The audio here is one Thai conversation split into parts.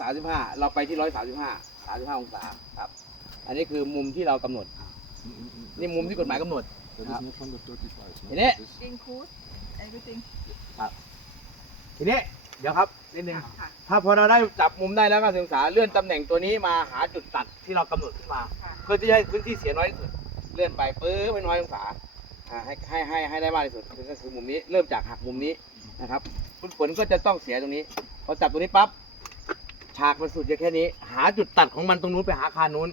สามสิบห้าเราไปที่ร้อยสามสิบห้าสามสิบห้าองศาครับ อันนี้คือมุมที่เรากำหนด นี่มุมที่กฎหมายกำหนด Dat is not 135. In it? include everything ทีนี้เดี๋ยวครับนิดนึง ค่ะ ถ้าพอเราได้จับมุมได้แล้วก็ศึกษาเลื่อนตำแหน่งตัวนี้มาหาจุดตัดที่เรากำหนดขึ้นมา ค่ะ เพื่อที่จะให้พื้นที่เสียน้อยที่สุด เลื่อนไปปื้อไปน้อยองศาอ่าให้ให้ให้ให้ได้มากที่สุดก็คือมุมนี้เริ่มจากหักมุมนี้นะครับคุณฝนก็จะต้องเสียตรงนี้พอจับตรงนี้ปั๊บ ฉากมันสุดจะแค่นี้ หาจุดตัดของมันตรงนู้นไปหาคานนู้น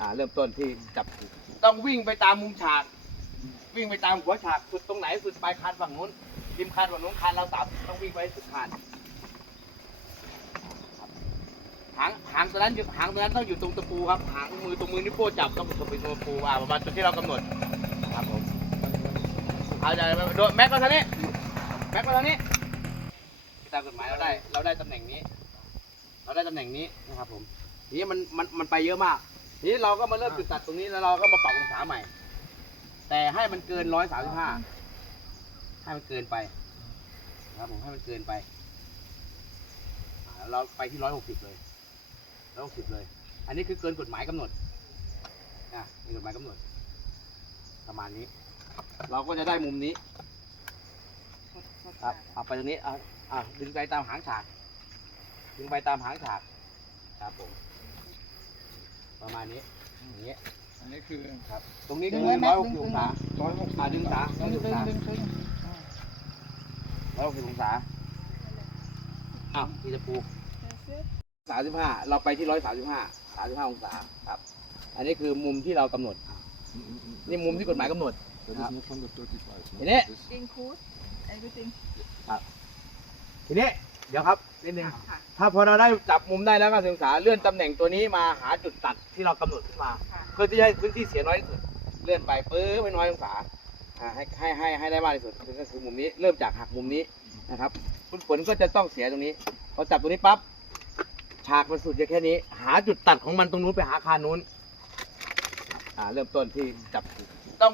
อ่า เริ่มต้นที่จับ ต้องวิ่งไปตามมุมฉาก วิ่งไปตามหัวฉากสุดตรงไหนสุดปลายคานฝั่งนู้นริมคานฝั่งนู้นคานเราสามต้องวิ่งไปสุดคานหางหางตัวนั้นอยู่หางตัวนั้นต้องอยู่ตรงตะปูครับหางมือตรงมือนิ้วโป้งจับต้องตรงเป็นตรงตะปูอ่าประมาณจุดที่เรากำหนดครับผมเอาใจโดนแม็กก็ทางนี้แม็กก็ทางนี้ ตามกฎหมายเราได้ เราได้ตำแหน่งนี้ เราได้ตำแหน่งนี้นะครับ ผมทีนี้มันมันมันไปเยอะมากทีนี้เราก็มาเริ่มจุดตัดตรงนี้แล้วเราก็มาปรับองศาใหม่ แต่ให้มันเกินร้อยสามสิบห้าให้มันเกินไปนะครับผมให้มันเกินไปอ่าเราไปที่ร้อยหกสิบเลยร้อยหกสิบเลย อันนี้คือเกินกฎหมายกำหนดนะเกินกฎหมายกำหนด ประมาณนี้ เราก็จะได้มุมนี้ ครับเอาไปตรงนี้เอาเอาดึงไปตามหางฉาก ดึงไปตามหางฉาก ครับผม ประมาณนี้อย่างเงี้ย อันนี้คือครับ ตรงนี้คือดึงไว้ไหมร้อยหกสิบดึองงๆศาร้อยหกสิบอ่าดึงขาต้องดึงขาดึงดึงร้อยหกสิบองศาอ้าวที่จะปูสามสิบห้าเราไปที่ร้อยสามสิบห้าสามสิบห้าองศาครับ อันนี้คือมุมที่เรากำหนด นี่มุมที่กฎหมายกำหนด Dat is not 135. In it? This- include everything ทีนี้เดี๋ยวครับนิดนึงค่ะ ถ้าพอเราได้จับมุมได้แล้วก็ศึกษาเลื่อนตำแหน่งตัวนี้มาหาจุดตัดที่เรากำหนดขึ้นมา ค่ะ เพื่อที่จะให้พื้นที่เสียน้อยที่สุด เลื่อนไปปื้อไปน้อยองศาอ่าให้ให้ให้ให้ได้มากที่สุดก็คือมุมนี้เริ่มจากหักมุมนี้นะครับ คุณฝนก็จะต้องเสียตรงนี้พอจับตรงนี้ปั๊บฉากมันสุดจะแค่นี้ หาจุดตัดของมันตรงนู้นไปหาคานนู้นอ่าเริ่มต้นที่จับต้อง